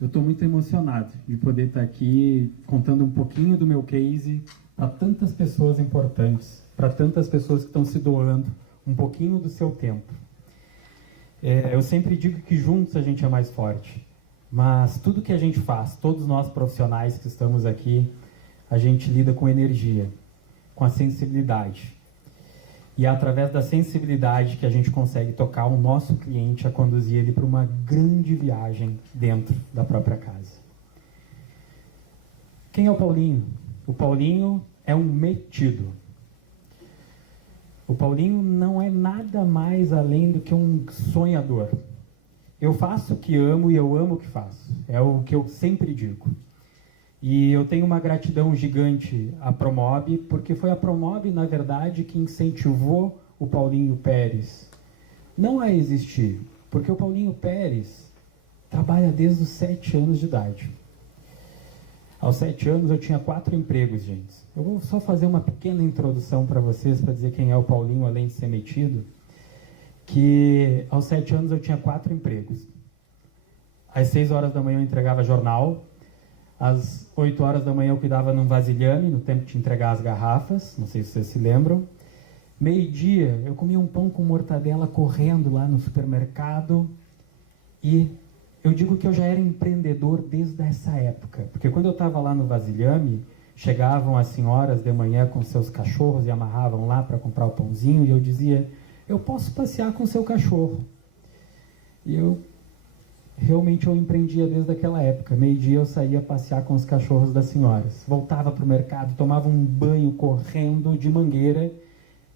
Eu estou muito emocionado de poder estar aqui contando um pouquinho do meu case para tantas pessoas importantes, para tantas pessoas que estão se doando um pouquinho do seu tempo. Eu sempre digo que juntos a gente é mais forte, mas tudo que a gente faz, todos nós profissionais que estamos aqui, a gente lida com energia, com a sensibilidade. E é através da sensibilidade que a gente consegue tocar o nosso cliente, a conduzir ele para uma grande viagem dentro da própria casa. Quem é o Paulinho? O Paulinho é um metido. O Paulinho não é nada mais além do que um sonhador. Eu faço o que amo e eu amo o que faço. É o que eu sempre digo. E eu tenho uma gratidão gigante à Promob, porque foi a Promob, na verdade, que incentivou o Paulinho Pérez não a existir, porque o Paulinho Pérez trabalha desde os 7 anos de idade. Aos 7 anos eu tinha 4 empregos, gente. Eu vou só fazer uma pequena introdução para vocês, para dizer quem é o Paulinho, além de ser metido, que aos 7 anos eu tinha 4 empregos. Às 6 horas da manhã eu entregava jornal, às 8 horas da manhã eu cuidava num vasilhame, no tempo de entregar as garrafas, não sei se vocês se lembram. Meio-dia eu comia um pão com mortadela correndo lá no supermercado. E eu digo que eu já era empreendedor desde essa época, porque quando eu estava lá no vasilhame, chegavam as senhoras de manhã com seus cachorros e amarravam lá para comprar o pãozinho, e eu dizia, eu posso passear com seu cachorro. E realmente eu empreendia desde aquela época. Meio-dia eu saía passear com os cachorros das senhoras. Voltava para o mercado, tomava um banho correndo de mangueira,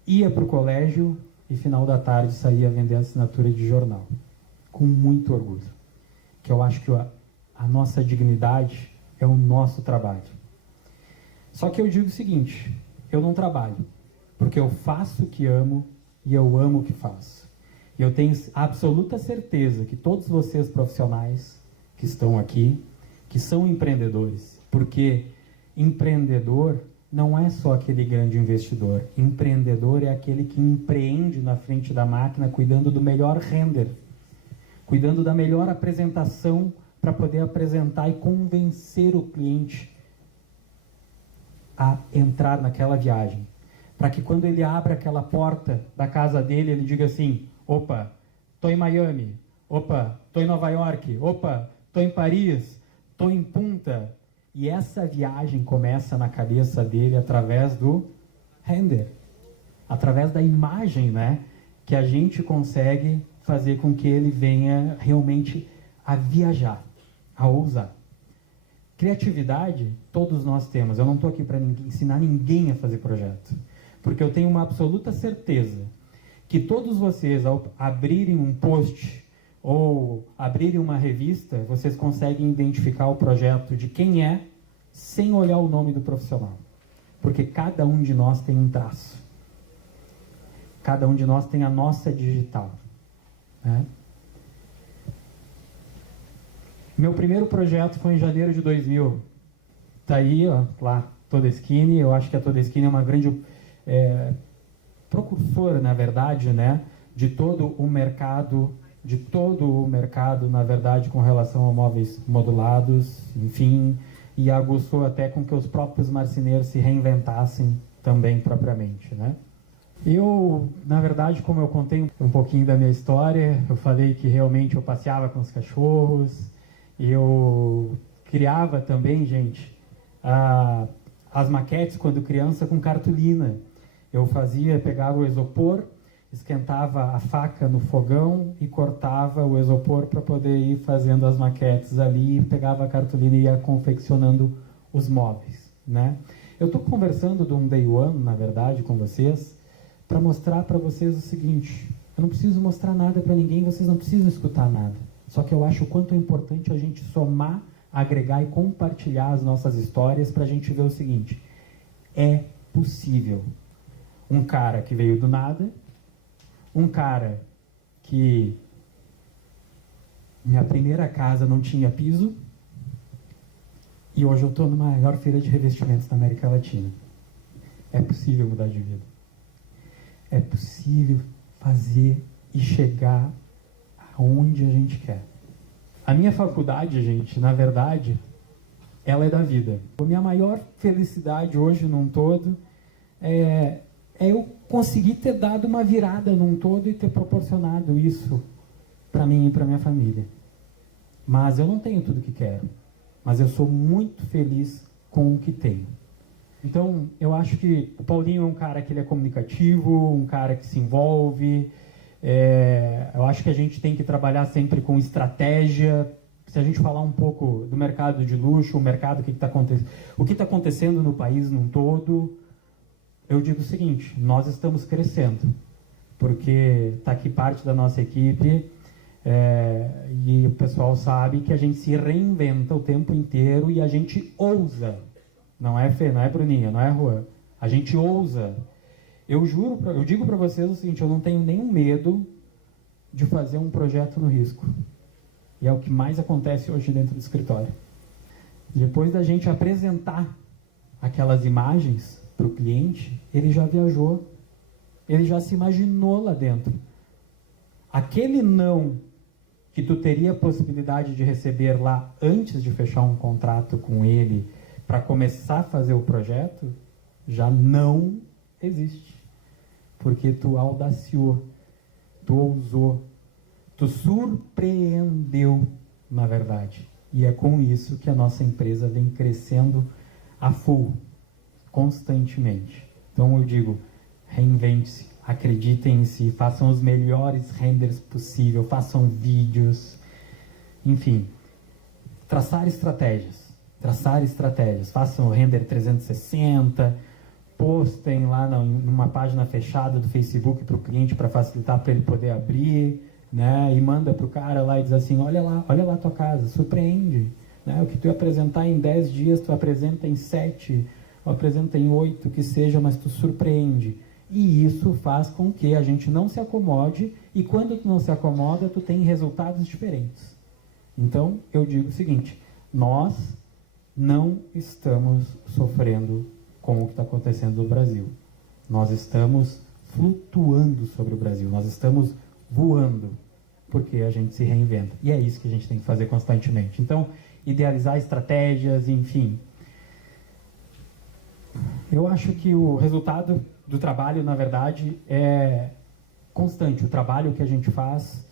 ia para o colégio e final da tarde saía vendendo assinatura de jornal. Com muito orgulho. Que eu acho que a nossa dignidade é o nosso trabalho. Só que eu digo o seguinte, eu não trabalho, porque eu faço o que amo e eu amo o que faço. E eu tenho absoluta certeza que todos vocês profissionais que estão aqui, que são empreendedores, porque empreendedor não é só aquele grande investidor. Empreendedor é aquele que empreende na frente da máquina, cuidando do melhor render, cuidando da melhor apresentação para poder apresentar e convencer o cliente a entrar naquela viagem. Para que quando ele abra aquela porta da casa dele, ele diga assim, opa, tô em Miami, opa, tô em Nova York, opa, tô em Paris, tô em Punta. E essa viagem começa na cabeça dele através do render, através da imagem, né, que a gente consegue fazer com que ele venha realmente a viajar, a ousar. Criatividade, todos nós temos. Eu não estou aqui para ensinar ninguém a fazer projeto, porque eu tenho uma absoluta certeza que todos vocês, ao abrirem um post ou abrirem uma revista, vocês conseguem identificar o projeto de quem é, sem olhar o nome do profissional. Porque cada um de nós tem um traço. Cada um de nós tem a nossa digital. Né? Meu primeiro projeto foi em janeiro de 2000. Tá aí, ó, lá, Todeskine. Eu acho que a Todeskine é uma grande precursora, na verdade, né, de todo o mercado, na verdade, com relação a móveis modulados, enfim, e aguçou até com que os próprios marceneiros se reinventassem também propriamente, né. Eu, na verdade, como eu contei um pouquinho da minha história, eu falei que realmente eu passeava com os cachorros, eu criava também, gente, as maquetes quando criança com cartolina. Eu pegava o isopor, esquentava a faca no fogão e cortava o isopor para poder ir fazendo as maquetes ali, pegava a cartolina e ia confeccionando os móveis, né? Eu estou conversando de um day one, na verdade, com vocês, para mostrar para vocês o seguinte, eu não preciso mostrar nada para ninguém, vocês não precisam escutar nada. Só que eu acho o quanto é importante a gente somar, agregar e compartilhar as nossas histórias para a gente ver o seguinte, é possível. Um cara que veio do nada, um cara que minha primeira casa não tinha piso, e hoje eu estou na maior feira de revestimentos da América Latina. É possível mudar de vida. É possível fazer e chegar aonde a gente quer. A minha faculdade, gente, na verdade, ela é da vida. A minha maior felicidade hoje num todo é eu conseguir ter dado uma virada num todo e ter proporcionado isso para mim e para minha família. Mas eu não tenho tudo o que quero. Mas eu sou muito feliz com o que tenho. Então, eu acho que o Paulinho é um cara que ele é comunicativo, um cara que se envolve. Eu acho que a gente tem que trabalhar sempre com estratégia. Se a gente falar um pouco do mercado de luxo, o mercado, o que está acontecendo no país num todo, eu digo o seguinte: nós estamos crescendo, porque está aqui parte da nossa equipe, e o pessoal sabe que a gente se reinventa o tempo inteiro e a gente ousa. Não é Fê, não é Bruninha, não é Juan. A gente ousa. Eu digo para vocês o seguinte: eu não tenho nenhum medo de fazer um projeto no risco. E é o que mais acontece hoje dentro do escritório. Depois da gente apresentar aquelas imagens para o cliente, ele já viajou, ele já se imaginou lá dentro. Aquele não que tu teria a possibilidade de receber lá antes de fechar um contrato com ele para começar a fazer o projeto, já não existe. Porque tu audaciou, tu ousou, tu surpreendeu, na verdade. E é com isso que a nossa empresa vem crescendo a full, constantemente. Então eu digo, reinvente-se, acreditem em si, façam os melhores renders possível, façam vídeos, enfim, traçar estratégias, façam o render 360, postem lá numa página fechada do Facebook para o cliente, para facilitar para ele poder abrir, né? E manda para o cara lá e diz assim: olha lá a tua casa, surpreende, né? O que tu apresentar em 10 dias, tu apresenta em 7, ou apresenta em 8, que seja, mas tu surpreende. E isso faz com que a gente não se acomode, e quando tu não se acomoda, tu tem resultados diferentes. Então, eu digo o seguinte: nós não estamos sofrendo com o que está acontecendo no Brasil. Nós estamos flutuando sobre o Brasil, nós estamos voando, porque a gente se reinventa. E é isso que a gente tem que fazer constantemente. Então, idealizar estratégias, enfim. Eu acho que o resultado do trabalho, na verdade, é constante. O trabalho que a gente faz,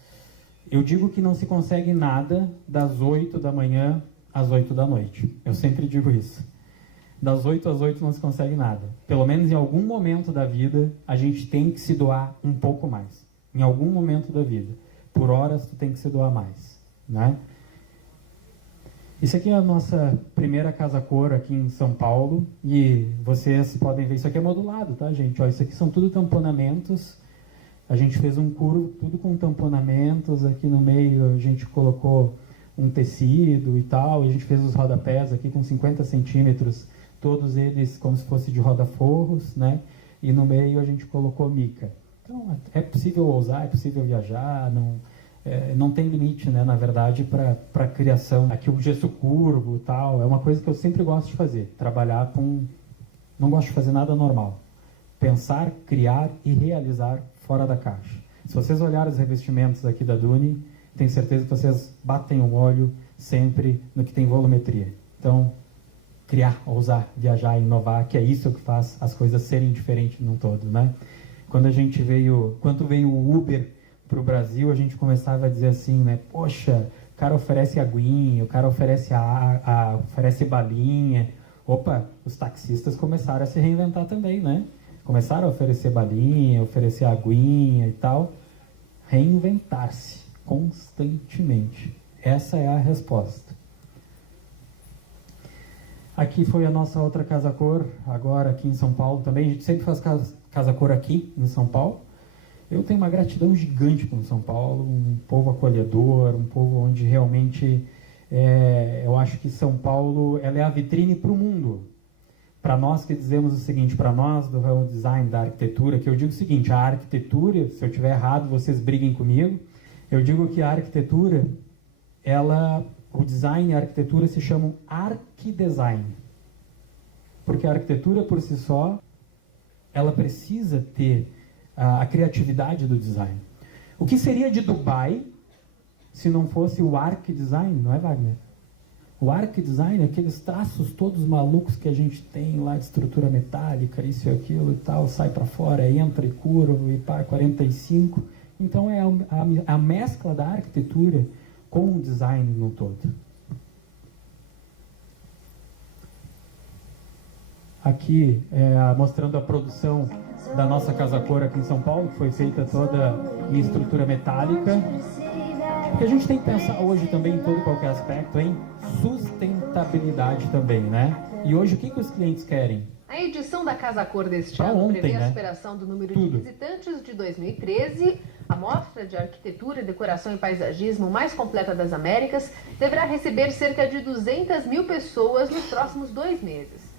eu digo que não se consegue nada das 8 da manhã às 8 da noite. Eu sempre digo isso. Das 8 às 8 não se consegue nada. Pelo menos em algum momento da vida, a gente tem que se doar um pouco mais. Em algum momento da vida. Por horas, tu tem que se doar mais, né? Isso aqui é a nossa primeira casa cor aqui em São Paulo, e vocês podem ver, isso aqui é modulado, tá, gente? Ó, isso aqui são tudo tamponamentos. A gente fez um curvo, tudo com tamponamentos. Aqui no meio a gente colocou um tecido e tal, e a gente fez os rodapés aqui com 50 centímetros, todos eles como se fosse de roda-forros, né? E no meio a gente colocou mica. Então, é possível ousar, é possível viajar, não tem limite, né, na verdade, para a criação. Aqui o gesso curvo e tal, é uma coisa que eu sempre gosto de fazer, trabalhar com... Não gosto de fazer nada normal. Pensar, criar e realizar fora da caixa. Se vocês olharem os revestimentos aqui da Duni, tenho certeza que vocês batem o olho sempre no que tem volumetria. Então, criar, ousar, viajar, inovar, que é isso que faz as coisas serem diferentes num todo, né? Quando veio o Uber para o Brasil, a gente começava a dizer assim, né? Poxa, o cara oferece aguinha, o cara oferece oferece balinha. Opa, os taxistas começaram a se reinventar também, né? Começaram a oferecer balinha, oferecer aguinha e tal. Reinventar-se constantemente. Essa é a resposta. Aqui foi a nossa outra casa cor, agora aqui em São Paulo também. A gente sempre faz casa cor aqui em São Paulo. Eu tenho uma gratidão gigante com São Paulo, um povo acolhedor, um povo onde realmente eu acho que São Paulo ela é a vitrine para o mundo. Para nós que dizemos o seguinte, para nós do ramo design, da arquitetura, que eu digo o seguinte: a arquitetura, se eu estiver errado, vocês briguem comigo, eu digo que a arquitetura, o design e a arquitetura se chamam arquidesign. Porque a arquitetura por si só, ela precisa ter a criatividade do design. O que seria de Dubai se não fosse o arc design, não é, Wagner? O arc design, aqueles traços todos malucos que a gente tem lá de estrutura metálica, isso e aquilo e tal, sai para fora, entra e curva e pá, 45. Então é a mescla da arquitetura com o design no todo. Aqui, mostrando a produção da nossa Casa Cor aqui em São Paulo, que foi feita toda em estrutura metálica. Porque a gente tem que pensar hoje também em todo e qualquer aspecto em sustentabilidade também, né? E hoje o que os clientes querem? A edição da Casa Cor deste ano prevê a superação do número de visitantes de 2013. A mostra de arquitetura, decoração e paisagismo mais completa das Américas deverá receber cerca de 200 mil pessoas nos próximos 2 meses.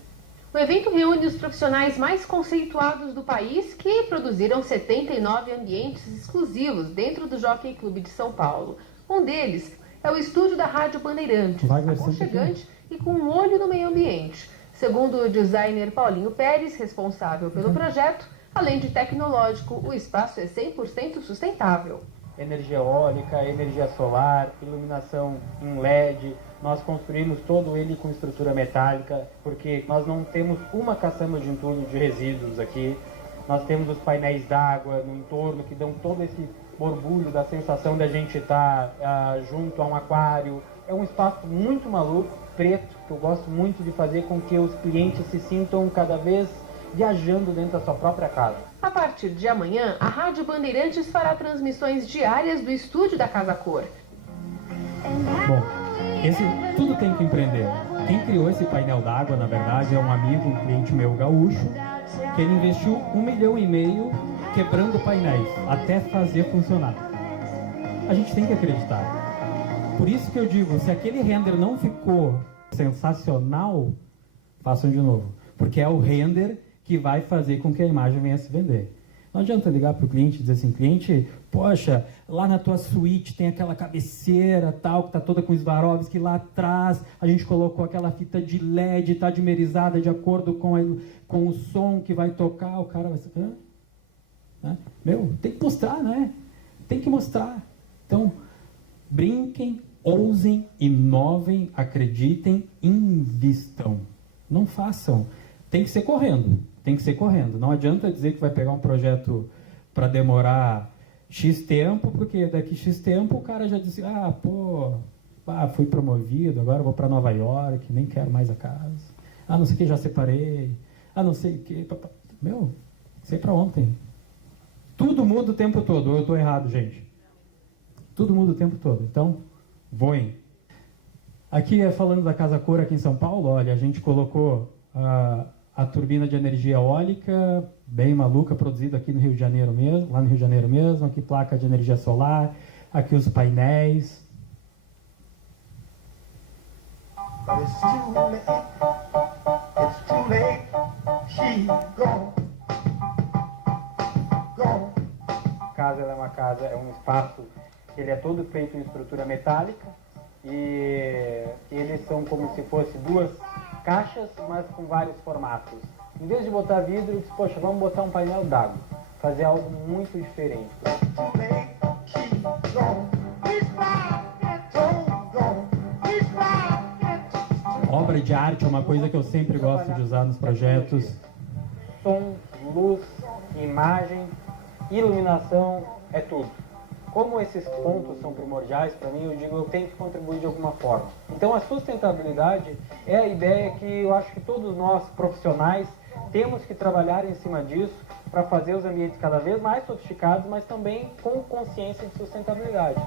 O evento reúne os profissionais mais conceituados do país que produziram 79 ambientes exclusivos dentro do Jockey Club de São Paulo. Um deles é o estúdio da Rádio Bandeirantes, aconchegante e com um olho no meio ambiente. Segundo o designer Paulinho Pérez, responsável pelo projeto, além de tecnológico, o espaço é 100% sustentável. Energia eólica, energia solar, iluminação em LED. Nós construímos todo ele com estrutura metálica, porque nós não temos uma caçamba de entulho de resíduos aqui. Nós temos os painéis d'água no entorno que dão todo esse borbulho da sensação de a gente estar junto a um aquário. É um espaço muito maluco, preto, que eu gosto muito de fazer com que os clientes se sintam cada vez viajando dentro da sua própria casa. A partir de amanhã, a Rádio Bandeirantes fará transmissões diárias do estúdio da Casa Cor. Bom, tudo tem que empreender. Quem criou esse painel d'água, na verdade, é um amigo, um cliente meu gaúcho, que ele investiu 1,5 milhão quebrando painéis, até fazer funcionar. A gente tem que acreditar. Por isso que eu digo, se aquele render não ficou sensacional, façam de novo. Porque é o render que vai fazer com que a imagem venha a se vender. Não adianta ligar para o cliente e dizer assim, cliente, poxa, lá na tua suíte tem aquela cabeceira tal, que está toda com Swarovski, lá atrás a gente colocou aquela fita de LED, está dimerizada de acordo com o som que vai tocar, o cara vai ser... Né? Meu, tem que mostrar, né? Tem que mostrar. Então, brinquem, ousem, inovem, acreditem, invistam. Não façam. Tem que ser correndo. Tem que ser correndo. Não adianta dizer que vai pegar um projeto para demorar X tempo, porque daqui X tempo o cara já disse, fui promovido, agora vou para Nova York, nem quero mais a casa. Não sei o que, já separei. Não sei o que. Meu, sei para ontem. Tudo muda o tempo todo. Ou eu estou errado, gente? Tudo muda o tempo todo. Então, voem. Aqui, falando da Casa Cor aqui em São Paulo, olha, a gente colocou a turbina de energia eólica, bem maluca, produzida aqui no Rio de Janeiro mesmo, lá no Rio de Janeiro mesmo, aqui placa de energia solar, aqui os painéis. A casa é uma casa, é um espaço que ele é todo feito em estrutura metálica e eles são como se fossem 2 caixas, mas com vários formatos. Em vez de botar vidro, eu disse, poxa, vamos botar um painel d'água. Fazer algo muito diferente. Obra de arte é uma coisa que eu sempre gosto de usar nos projetos. Som, luz, imagem, iluminação, é tudo. Como esses pontos são primordiais para mim, eu digo, eu tenho que contribuir de alguma forma. Então a sustentabilidade é a ideia que eu acho que todos nós profissionais temos que trabalhar em cima disso para fazer os ambientes cada vez mais sofisticados, mas também com consciência de sustentabilidade.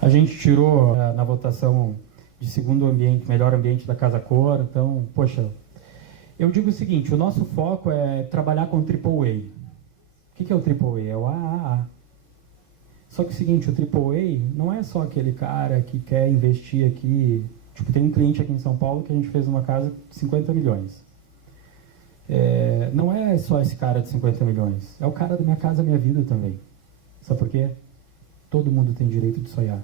A gente tirou na votação de segundo ambiente, melhor ambiente da Casa Cor, então, poxa, eu digo o seguinte, o nosso foco é trabalhar com AAA. O que é o AAA? É o AAA. Só que é o seguinte, o AAA não é só aquele cara que quer investir aqui. Tipo, tem um cliente aqui em São Paulo que a gente fez uma casa de 50 milhões. Não é só esse cara de 50 milhões. É o cara da Minha Casa Minha Vida também. Sabe por quê? Todo mundo tem direito de sonhar.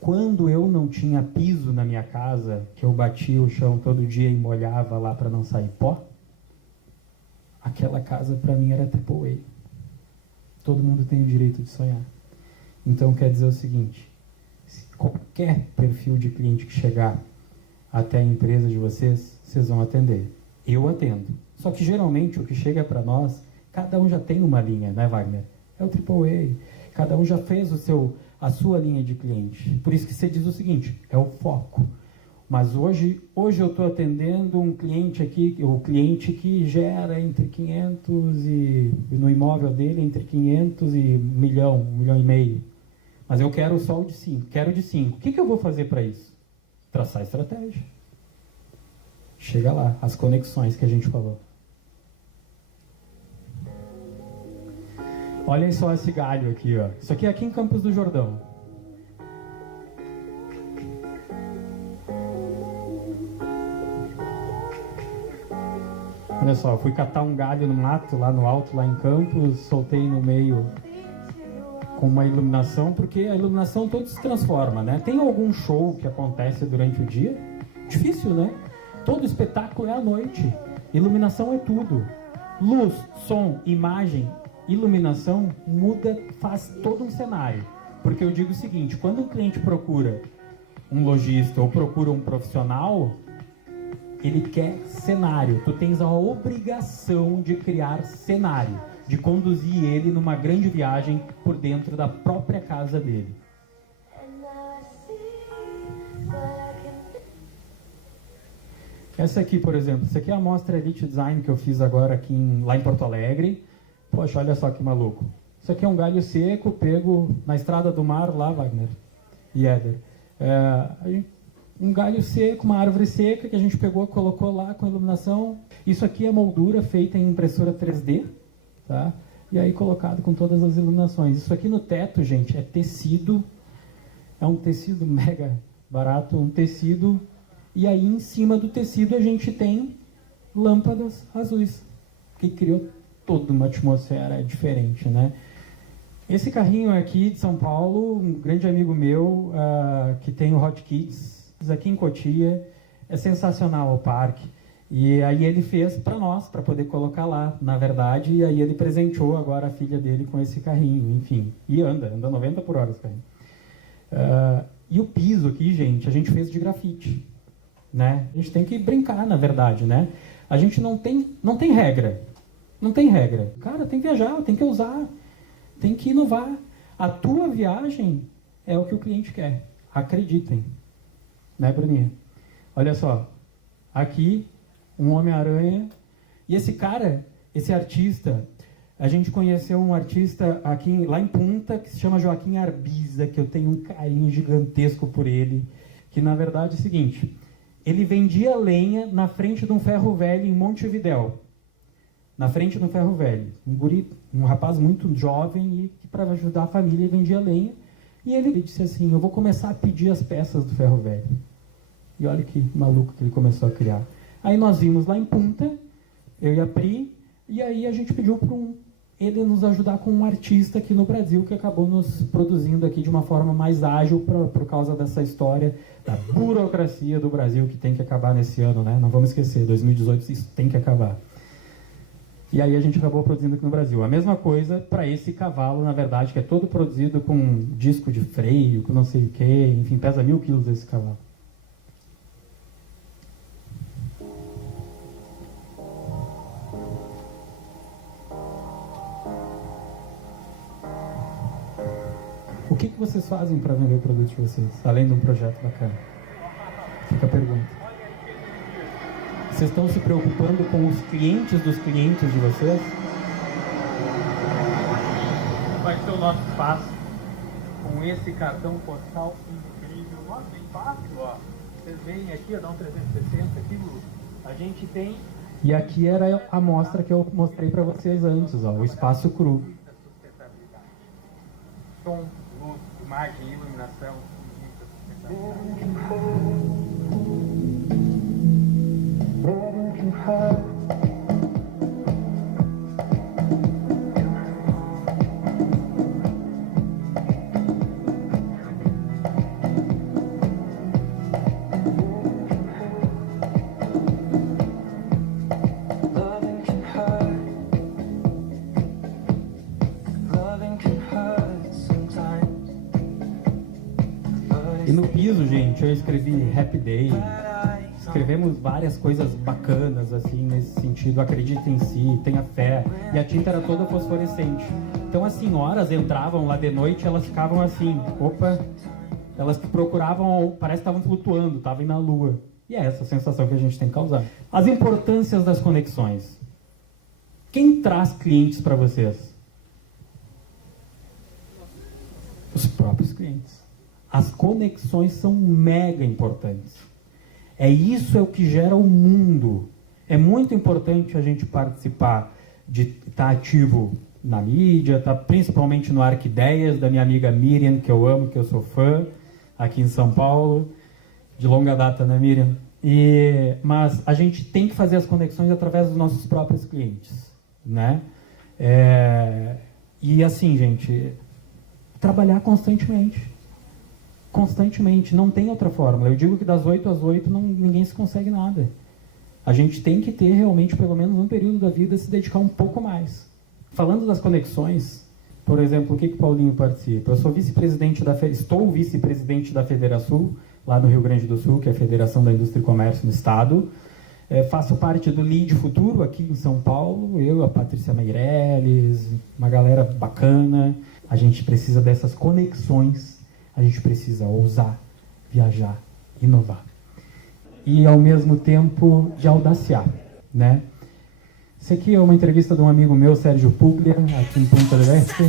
Quando eu não tinha piso na minha casa, que eu batia o chão todo dia e molhava lá para não sair pó, aquela casa para mim era AAA. Todo mundo tem o direito de sonhar. Então quer dizer o seguinte, qualquer perfil de cliente que chegar até a empresa de vocês, vocês vão atender. Eu atendo. Só que geralmente o que chega para nós, cada um já tem uma linha, né, Wagner? É o AAA. Cada um já fez a sua linha de cliente. Por isso que você diz o seguinte, é o foco. Mas hoje eu estou atendendo um cliente aqui, o cliente que gera entre 500 e, no imóvel dele, entre 500 e 1 milhão e meio. Mas eu quero só o de 5, quero de 5. O que eu vou fazer para isso? Traçar estratégia. Chega lá, as conexões que a gente falou. Olhem só esse galho aqui, ó. Isso aqui é aqui em Campos do Jordão. Olha só, fui catar um galho no mato, lá no alto, lá em Campos, soltei no meio com uma iluminação, porque a iluminação toda se transforma, né? Tem algum show que acontece durante o dia? Difícil, né? Todo espetáculo é à noite. Iluminação é tudo. Luz, som, imagem, iluminação muda, faz todo um cenário. Porque eu digo o seguinte, quando um cliente procura um lojista ou procura um profissional, ele quer cenário. Tu tens a obrigação de criar cenário, de conduzir ele numa grande viagem por dentro da própria casa dele. Essa aqui, por exemplo, essa aqui é a mostra Elite Design que eu fiz agora aqui lá em Porto Alegre. Poxa, olha só que maluco. Isso aqui é um galho seco pego na estrada do mar lá, Wagner e Éder. Um galho seco, uma árvore seca que a gente pegou, colocou lá com iluminação. Isso aqui é moldura feita em impressora 3D, tá? E aí colocado com todas as iluminações. Isso aqui no teto, gente, é tecido. É um tecido mega barato, um tecido. E aí em cima do tecido a gente tem lâmpadas azuis, que criou toda uma atmosfera diferente, né? Esse carrinho aqui de São Paulo, um grande amigo meu, que tem o Hot Kids, aqui em Cotia, é sensacional o parque. E aí ele fez para nós, para poder colocar lá, na verdade, e aí ele presenteou agora a filha dele com esse carrinho, enfim. E anda 90 por hora esse carrinho. E o piso aqui, gente, a gente fez de grafite, né? A gente tem que brincar, na verdade, né? A gente não tem regra. Não tem regra. Cara, tem que viajar, tem que usar, tem que inovar. A tua viagem é o que o cliente quer. Acreditem. Né, Bruninha? Olha só. Aqui, um Homem-Aranha. E esse cara, esse artista, a gente conheceu um artista aqui, lá em Punta, que se chama Joaquim Arbiza, que eu tenho um carinho gigantesco por ele. Que, na verdade, é o seguinte. Ele vendia lenha na frente de um ferro velho em Montevidéu. Na frente do ferro velho. Um rapaz muito jovem e que para ajudar a família vendia lenha. E ele disse assim, eu vou começar a pedir as peças do ferro velho. E olha que maluco que ele começou a criar. Aí nós vimos lá em Punta, eu e a Pri, e aí a gente pediu para ele nos ajudar com um artista aqui no Brasil que acabou nos produzindo aqui de uma forma mais ágil por causa dessa história da burocracia do Brasil que tem que acabar nesse ano, né? Não vamos esquecer, 2018 isso tem que acabar. E aí a gente acabou produzindo aqui no Brasil. A mesma coisa para esse cavalo, na verdade, que é todo produzido com disco de freio, com não sei o quê, enfim, pesa 1000 quilos esse cavalo. O que vocês fazem para vender o produto de vocês, além de um projeto bacana? Fica a pergunta. Vocês estão se preocupando com os clientes dos clientes de vocês? Vai ser o nosso espaço com esse cartão postal incrível. Nossa, bem fácil, ó. Vocês veem aqui, ó, dá um 360 aqui, a gente tem... E aqui era a amostra que eu mostrei para vocês antes, ó, o espaço cru. Som, luz, imagem, iluminação, E no piso, gente, eu escrevi Happy Day. Escrevemos várias coisas bacanas, assim, nesse sentido. Acredite em si, tenha fé. E a tinta era toda fosforescente. Então as senhoras entravam lá de noite, elas ficavam assim, opa, elas procuravam, parece que estavam flutuando, estavam na lua. E é essa sensação que a gente tem que causar. As importâncias das conexões. Quem traz clientes para vocês? Os próprios clientes. As conexões são mega importantes. Isso é o que gera o mundo. É muito importante a gente participar, de estar ativo na mídia, estar principalmente no Arquideias, da minha amiga Miriam, que eu amo, que eu sou fã, aqui em São Paulo, de longa data, né, Miriam? Mas a gente tem que fazer as conexões através dos nossos próprios clientes, né? E assim, gente, trabalhar constantemente. Constantemente, não tem outra fórmula. Eu digo que das 8 às 8 ninguém se consegue nada. A gente tem que ter realmente, pelo menos um período da vida, se dedicar um pouco mais. Falando das conexões, por exemplo, o que o Paulinho participa? Eu sou estou vice-presidente da Federação, lá no Rio Grande do Sul, que é a Federação da Indústria e Comércio no Estado. Faço parte do Lead Futuro aqui em São Paulo, eu, a Patrícia Meirelles, uma galera bacana. A gente precisa dessas conexões. A gente precisa ousar, viajar, inovar. E, ao mesmo tempo, de audaciar, né? Isso aqui é uma entrevista de um amigo meu, Sérgio Puglia, aqui em Punta del Este.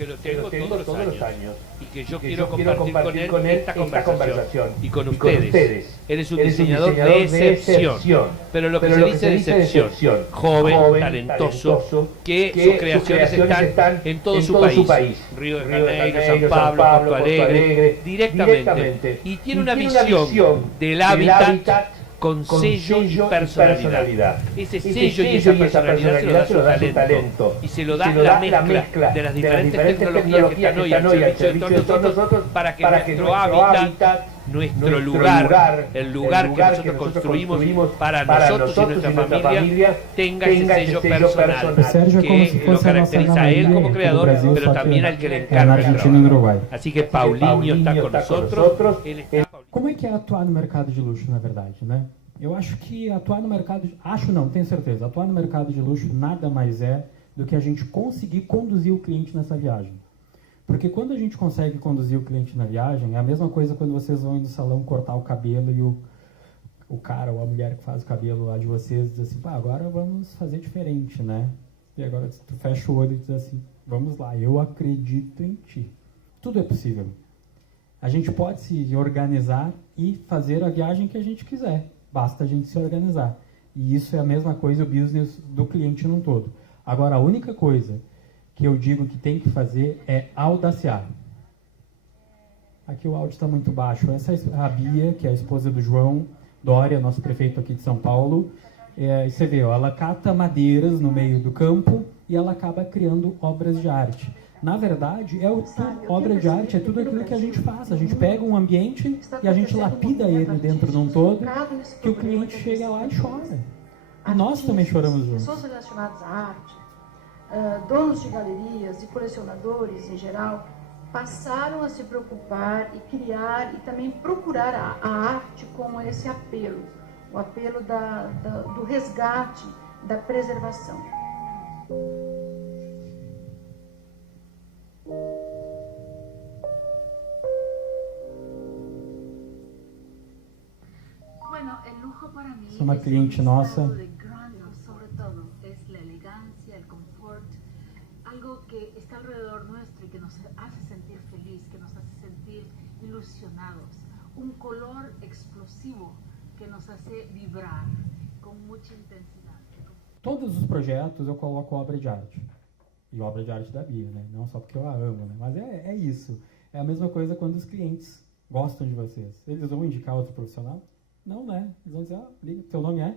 Que lo tengo todos los años y que yo quiero compartir con él esta conversación y con ustedes. Él es un diseñador de excepción, pero lo que se dice de excepción, joven, talentoso, que sus creaciones están en todo su país, Río de Janeiro, San Pablo, Porto Alegre, directamente, y tiene una visión del hábitat con sello y personalidad. Ese sello y esa personalidad se lo da su talento y se lo da la mezcla de las diferentes tecnologías que están hoy al servicio de todos nosotros para que nuestro hábitat, nuestro lugar, el lugar que nosotros construimos para nosotros y nuestra familia tenga ese sello personal que lo caracteriza a él como creador, pero también al que le encarga. Así que Paulinho está con nosotros. Como é que é atuar no mercado de luxo, na verdade, né? Eu acho que atuar no mercado... tenho certeza. Atuar no mercado de luxo nada mais é do que a gente conseguir conduzir o cliente nessa viagem. Porque quando a gente consegue conduzir o cliente na viagem, é a mesma coisa quando vocês vão no salão cortar o cabelo e o cara ou a mulher que faz o cabelo lá de vocês diz assim, agora vamos fazer diferente, né? E agora tu fecha o olho e diz assim, vamos lá, eu acredito em ti. Tudo é possível. A gente pode se organizar e fazer a viagem que a gente quiser. Basta a gente se organizar. E isso é a mesma coisa o business do cliente num todo. Agora, a única coisa que eu digo que tem que fazer é audaciar. Aqui o áudio está muito baixo. Essa é a Bia, que é a esposa do João Dória, nosso prefeito aqui de São Paulo. E você vê, ela cata madeiras no meio do campo e ela acaba criando obras de arte. Na verdade, obra de arte é tudo aquilo que a gente faz. A gente pega um ambiente e a gente lapida ele dentro de um todo, que o cliente chega lá e chora. E nós também choramos juntos. Pessoas relacionadas à arte, donos de galerias e colecionadores em geral, passaram a se preocupar e criar e também procurar a arte com esse apelo. O apelo do resgate, da preservação. É uma cliente nossa. Algo que está alrededor nuestro y que nos hace sentir feliz, que nos hace sentir ilusionados, un color explosivo que nos hace vibrar com muita intensidade. Todos os projetos eu coloco obra de arte. E obra de arte da Bia, né? Não só porque eu a amo, né? Mas é isso. É a mesma coisa quando os clientes gostam de vocês. Eles vão indicar outro profissional? Não, né? Eles vão dizer, liga, teu nome é?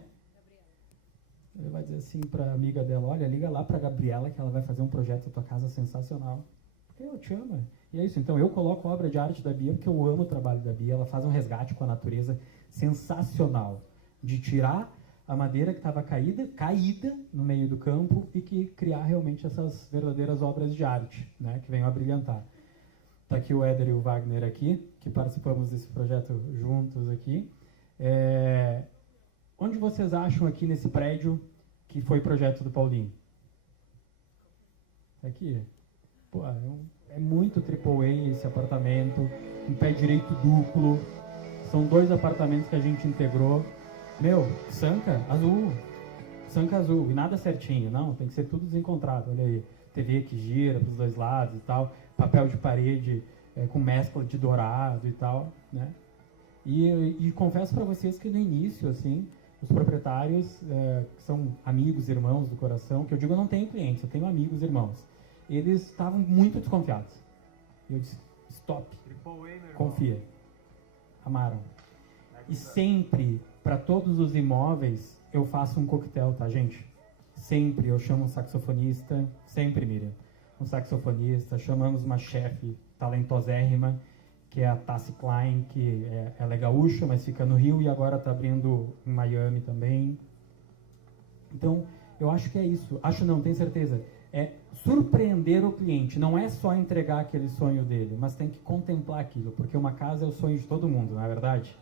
Ele vai dizer assim para a amiga dela, olha, liga lá para a Gabriela que ela vai fazer um projeto da tua casa sensacional. Porque eu te amo. E é isso. Então eu coloco a obra de arte da Bia porque eu amo o trabalho da Bia. Ela faz um resgate com a natureza sensacional. De tirar a madeira que estava caída no meio do campo e que criar realmente essas verdadeiras obras de arte, né, que venham a brilhantar. Está aqui o Éder e o Wagner aqui, que participamos desse projeto juntos aqui. Onde vocês acham aqui nesse prédio que foi projeto do Paulinho? Aqui. Pô, é muito AAA esse apartamento, um pé direito duplo. São 2 apartamentos que a gente integrou. Meu, sanca azul, e nada certinho, não, tem que ser tudo desencontrado, olha aí, TV que gira dos 2 lados e tal, papel de parede com mescla de dourado e tal, né? E confesso para vocês que no início, assim, os proprietários, que são amigos, irmãos do coração, que eu digo, eu não tenho clientes, eu tenho amigos, irmãos, eles estavam muito desconfiados. Eu disse, stop, confia. Amaram. E sempre, para todos os imóveis, eu faço um coquetel, tá, gente? Sempre eu chamo um saxofonista, sempre, Miriam, um saxofonista, chamamos uma chefe talentosérrima, que é a Tassi Klein, que ela é gaúcha, mas fica no Rio e agora está abrindo em Miami também. Então, eu acho que é isso. Acho não, tenho certeza. É surpreender o cliente. Não é só entregar aquele sonho dele, mas tem que contemplar aquilo, porque uma casa é o sonho de todo mundo, não é verdade?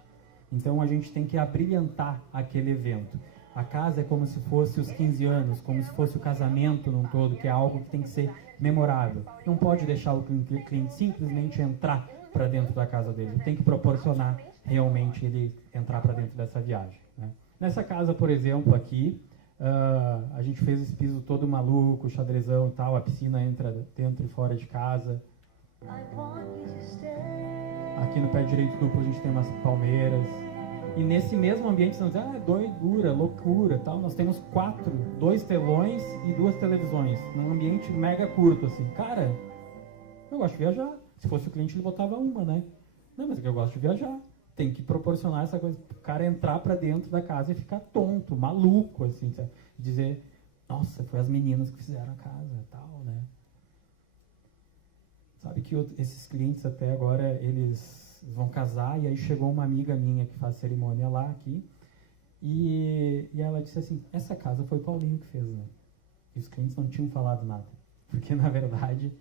Então, a gente tem que abrilhantar aquele evento. A casa é como se fosse os 15 anos, como se fosse o casamento num todo, que é algo que tem que ser memorável. Não pode deixar o cliente simplesmente entrar para dentro da casa dele. Tem que proporcionar realmente ele entrar para dentro dessa viagem, né? Nessa casa, por exemplo, aqui, a gente fez esse piso todo maluco, xadrezão e tal, a piscina entra dentro e fora de casa. Aqui no pé direito duplo a gente tem umas palmeiras. E nesse mesmo ambiente, você não diz, doidura, loucura, tal. Nós temos 2 telões e 2 televisões, num ambiente mega curto, assim. Cara, eu gosto de viajar. Se fosse o cliente, ele botava uma, né? Não, mas é que eu gosto de viajar. Tem que proporcionar essa coisa, o cara entrar para dentro da casa e ficar tonto, maluco, assim, sabe? Dizer, nossa, foi as meninas que fizeram a casa, tal, né? Sabe que esses clientes até agora, eles vão casar, e aí chegou uma amiga minha que faz cerimônia lá, aqui, e ela disse assim, essa casa foi o Paulinho que fez, né? E os clientes não tinham falado nada, porque na verdade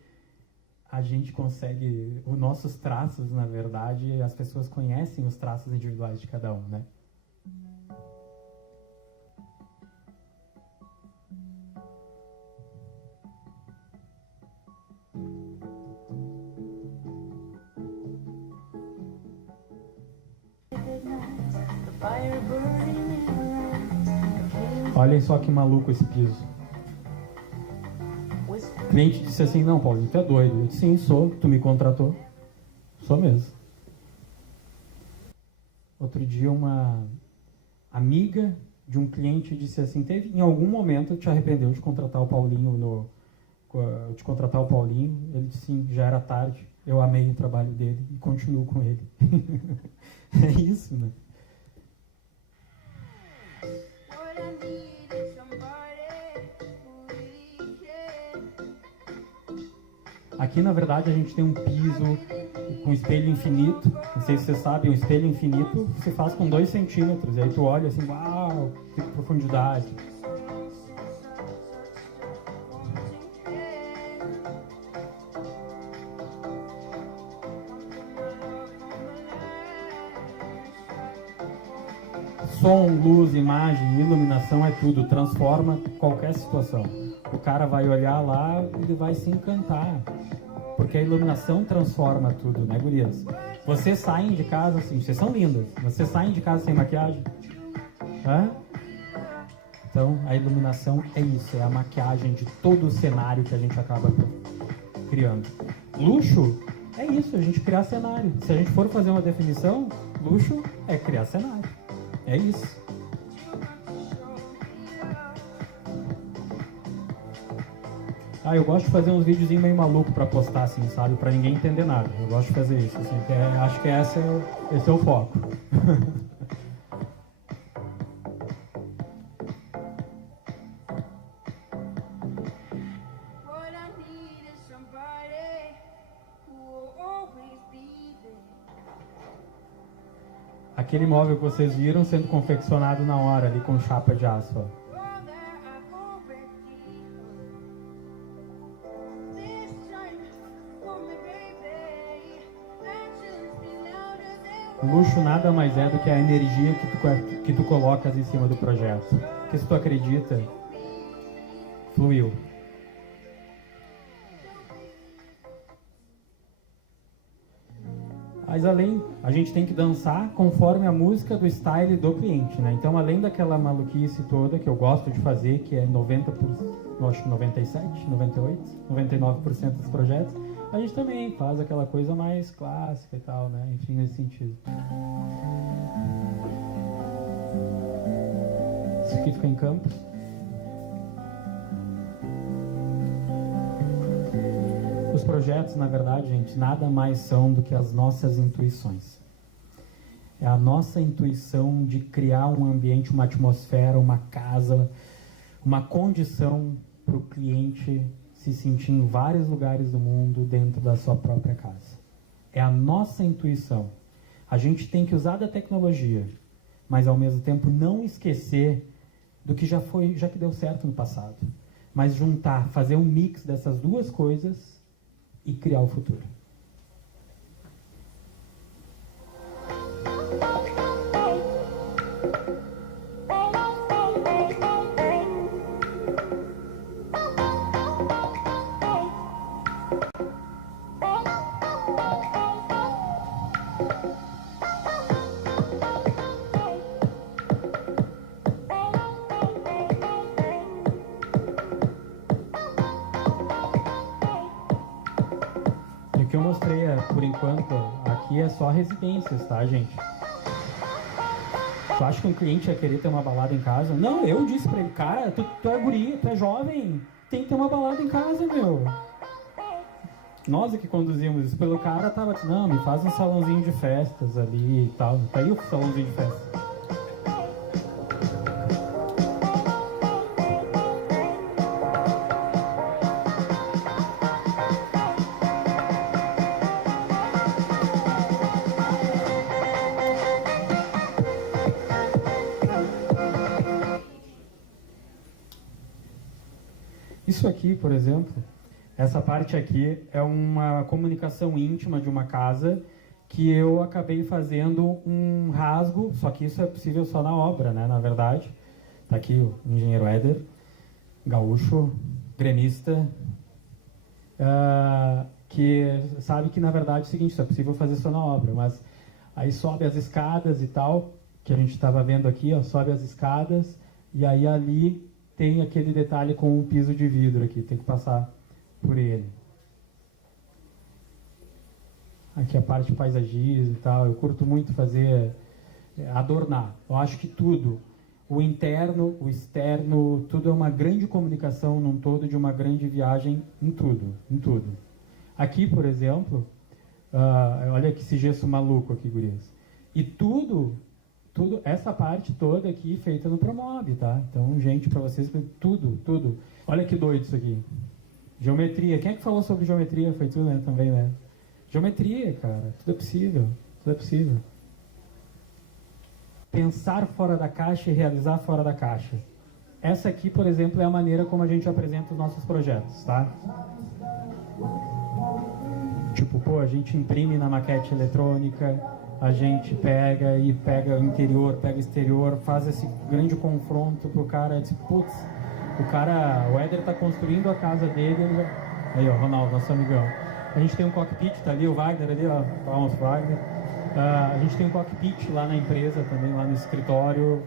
a gente consegue, os nossos traços, na verdade, as pessoas conhecem os traços individuais de cada um, né? Olhem só que maluco esse piso. O cliente disse assim, não, Paulinho, tu é doido. Eu disse, sim, sou, tu me contratou. Sou mesmo. Outro dia uma amiga de um cliente disse assim, em algum momento te arrependeu de contratar o Paulinho Ele disse, sim, já era tarde. Eu amei o trabalho dele e continuo com ele. É isso, né? Aqui, na verdade, a gente tem um piso com espelho infinito. Não sei se vocês sabem, um espelho infinito se faz com 2 centímetros. E aí tu olha assim, uau, que profundidade. Som, luz, imagem, iluminação é tudo. Transforma qualquer situação. O cara vai olhar lá e ele vai se encantar. Porque a iluminação transforma tudo, né, gurias? Vocês saem de casa assim, vocês são lindas. Vocês saem de casa sem maquiagem? Hã? Então, a iluminação é isso, é a maquiagem de todo o cenário que a gente acaba criando. Luxo é isso, a gente criar cenário. Se a gente for fazer uma definição, luxo é criar cenário. É isso. Eu gosto de fazer uns videozinhos meio maluco pra postar, assim, sabe? Pra ninguém entender nada. Eu gosto de fazer isso, assim, acho que esse é o foco. aquele móvel que vocês viram sendo confeccionado na hora ali com chapa de aço. Ó. Luxo nada mais é do que a energia que tu colocas em cima do projeto. Porque se tu acredita, fluiu. Mas além, a gente tem que dançar conforme a música do style do cliente, né? Então, além daquela maluquice toda que eu gosto de fazer, que é 97, 98, 99% dos projetos, a gente também faz aquela coisa mais clássica e tal, né? Enfim, nesse sentido. Isso aqui fica em Campos. Os projetos, na verdade, gente, nada mais são do que as nossas intuições. É a nossa intuição de criar um ambiente, uma atmosfera, uma casa, uma condição para o cliente se sentir em vários lugares do mundo dentro da sua própria casa. É a nossa intuição. A gente tem que usar da tecnologia, mas ao mesmo tempo não esquecer do que já que deu certo no passado. Mas juntar, fazer um mix dessas duas coisas e criar o futuro. O que eu mostrei, por enquanto, aqui é só residências, tá, gente? Tu acha que um cliente ia querer ter uma balada em casa? Não, eu disse pra ele, cara, tu é guria, tu é jovem, tem que ter uma balada em casa, meu. Nós é que conduzimos isso. Pelo cara, tava assim, não, me faz um salãozinho de festas ali e tal. Tá aí o salãozinho de festas. Isso aqui, por exemplo, essa parte aqui é uma comunicação íntima de uma casa que eu acabei fazendo um rasgo, só que isso é possível só na obra, né, na verdade. Tá aqui o engenheiro Éder, gaúcho, gremista, que sabe que na verdade é o seguinte, isso é possível fazer só na obra, mas aí sobe as escadas e tal, que a gente estava vendo aqui, ó, sobe as escadas, e aí ali tem aquele detalhe com um piso de vidro aqui, tem que passar por ele. Aqui a parte de paisagismo e tal, eu curto muito fazer, adornar. Eu acho que tudo, o interno, o externo, tudo é uma grande comunicação num todo de uma grande viagem em tudo, em tudo. Aqui, por exemplo, olha que esse gesso maluco aqui, gurias. E tudo, essa parte toda aqui feita no Promob, tá? Então, gente, para vocês, tudo. Olha que doido isso aqui. Geometria. Quem é que falou sobre geometria? Foi tu, né? Também, né? Geometria, cara. Tudo é possível. Tudo é possível. Pensar fora da caixa e realizar fora da caixa. Essa aqui, por exemplo, é a maneira como a gente apresenta os nossos projetos, tá? Tipo, pô, a gente imprime na maquete eletrônica, a gente pega o interior, pega o exterior, faz esse grande confronto pro cara, tipo, putz, o Éder tá construindo a casa dele, aí ó, Ronaldo, nosso amigão. A gente tem um cockpit, tá ali o Wagner ali, ó, palmas pro Wagner. A gente tem um cockpit lá na empresa também, lá no escritório.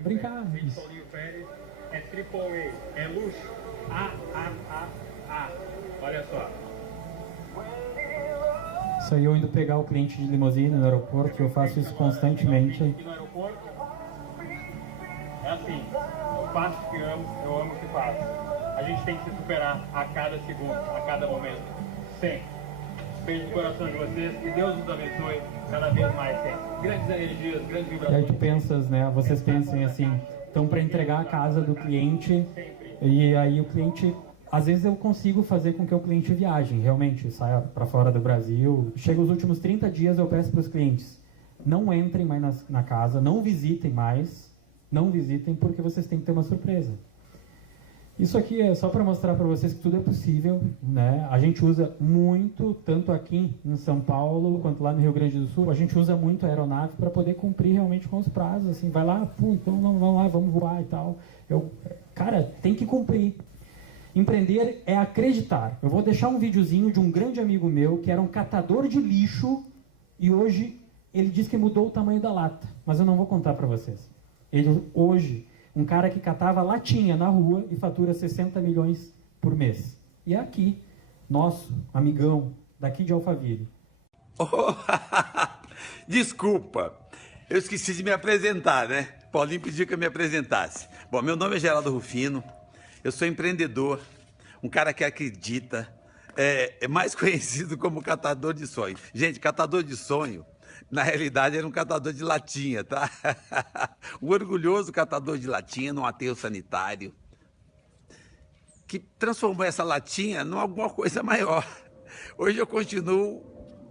Brincar. Paulinho Pérez, é AAA, é luxo, A. Olha só. Isso aí eu indo pegar o cliente de limusine no aeroporto, eu faço isso constantemente. Aqui no aeroporto, é assim, eu faço o que amo, eu amo o que faço. A gente tem que se superar a cada segundo, a cada momento, sempre. Beijo no coração de vocês, que Deus nos abençoe cada vez mais sempre. Grandes energias, grandes vibrações. E aí tu pensas, né, vocês pensem assim, então para entregar a casa do cliente, e aí o cliente... Às vezes eu consigo fazer com que o cliente viaje, realmente, saia para fora do Brasil. Chega os últimos 30 dias, eu peço para os clientes, não entrem mais na casa, não visitem mais, não visitem, porque vocês têm que ter uma surpresa. Isso aqui é só para mostrar para vocês que tudo é possível, né? A gente usa muito, tanto aqui em São Paulo, quanto lá no Rio Grande do Sul, a gente usa muito a aeronave para poder cumprir realmente com os prazos, assim, vai lá, pum, então vamos lá, vamos voar e tal. Cara, tem que cumprir. Empreender é acreditar. Eu vou deixar um videozinho de um grande amigo meu, que era um catador de lixo, e hoje ele diz que mudou o tamanho da lata, mas eu não vou contar para vocês. Ele hoje... Um cara que catava latinha na rua e fatura 60 milhões por mês. E é aqui, nosso amigão, daqui de Alphaville. Oh, desculpa, eu esqueci de me apresentar, né? Paulinho pediu que eu me apresentasse. Bom, meu nome é Geraldo Rufino, eu sou empreendedor, um cara que acredita, é mais conhecido como catador de sonho. Gente, catador de sonho, na realidade, era um catador de latinha, tá? Um orgulhoso catador de latinha num aterro sanitário que transformou essa latinha em alguma coisa maior. Hoje eu continuo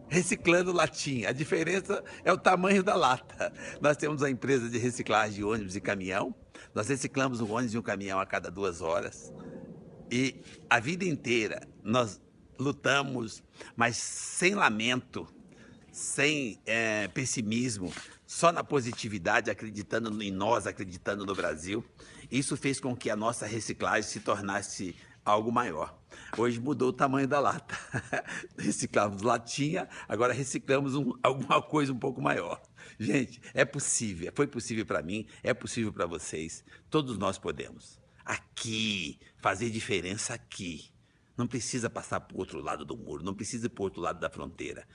reciclando latinha. A diferença é o tamanho da lata. Nós temos a empresa de reciclagem de ônibus e caminhão. Nós reciclamos um ônibus e um caminhão a cada 2 horas. E a vida inteira nós lutamos, mas sem lamento, sem pessimismo, só na positividade, acreditando em nós, acreditando no Brasil. Isso fez com que a nossa reciclagem se tornasse algo maior. Hoje mudou o tamanho da lata. Reciclávamos latinha, agora reciclamos alguma coisa um pouco maior. Gente, é possível, foi possível para mim, é possível para vocês. Todos nós podemos. Aqui, fazer diferença aqui. Não precisa passar para o outro lado do muro, não precisa ir para o outro lado da fronteira.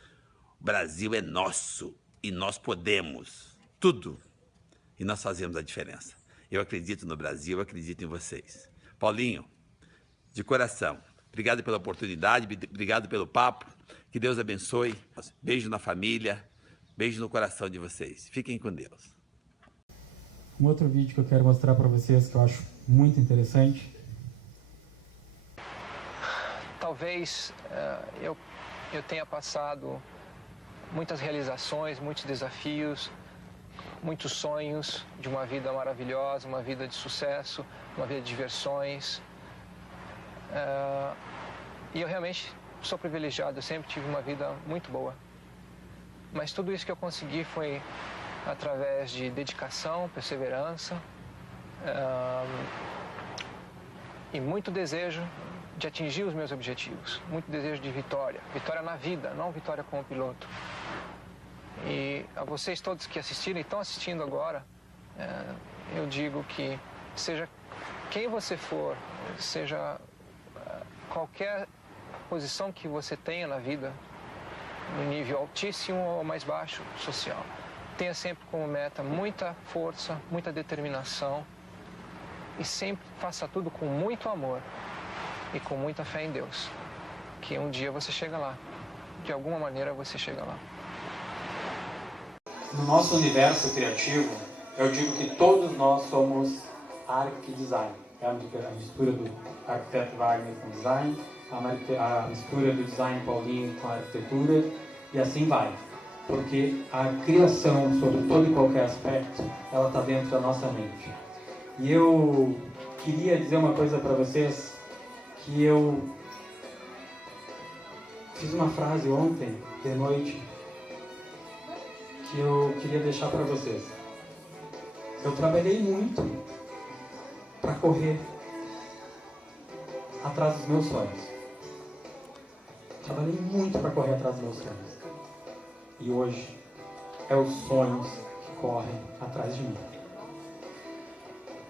O Brasil é nosso e nós podemos tudo. E nós fazemos a diferença. Eu acredito no Brasil, eu acredito em vocês. Paulinho, de coração, obrigado pela oportunidade, obrigado pelo papo. Que Deus abençoe. Beijo na família, beijo no coração de vocês. Fiquem com Deus. Um outro vídeo que eu quero mostrar para vocês, que eu acho muito interessante. Talvez eu tenha passado muitas realizações, muitos desafios, muitos sonhos de uma vida maravilhosa, uma vida de sucesso, uma vida de diversões. E eu realmente sou privilegiado, eu sempre tive uma vida muito boa. Mas tudo isso que eu consegui foi através de dedicação, perseverança e muito desejo de atingir os meus objetivos, muito desejo de vitória, vitória na vida, não vitória como piloto. E a vocês todos que assistiram e estão assistindo agora, eu digo que seja quem você for, seja qualquer posição que você tenha na vida, no nível altíssimo ou mais baixo social, tenha sempre como meta muita força, muita determinação e sempre faça tudo com muito amor e com muita fé em Deus, que um dia você chega lá, de alguma maneira você chega lá. No nosso universo criativo, eu digo que todos nós somos arquidesign. É a mistura do arquiteto Wagner com design, a mistura do design Paulinho com a arquitetura, e assim vai. Porque a criação sobre todo e qualquer aspecto, ela está dentro da nossa mente. E eu queria dizer uma coisa para vocês, que eu fiz uma frase ontem, de noite, que eu queria deixar para vocês. Eu trabalhei muito para correr atrás dos meus sonhos. Trabalhei muito para correr atrás dos meus sonhos. E hoje é os sonhos que correm atrás de mim.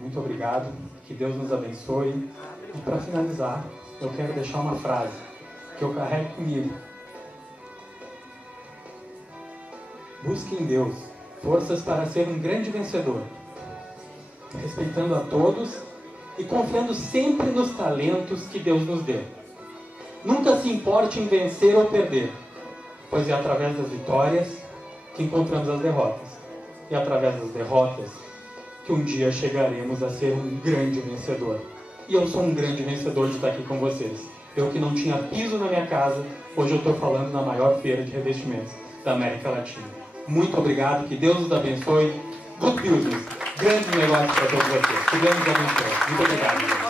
Muito obrigado, que Deus nos abençoe. E para finalizar, eu quero deixar uma frase que eu carrego comigo. Busque em Deus forças para ser um grande vencedor, respeitando a todos e confiando sempre nos talentos que Deus nos deu. Nunca se importe em vencer ou perder, pois é através das vitórias que encontramos as derrotas. E é através das derrotas que um dia chegaremos a ser um grande vencedor. E eu sou um grande vencedor de estar aqui com vocês. Eu que não tinha piso na minha casa, hoje eu estou falando na maior feira de revestimentos da América Latina. Muito obrigado, que Deus nos abençoe. Good business, grandes negócios para todos vocês. Que Deus nos abençoe. Muito obrigado.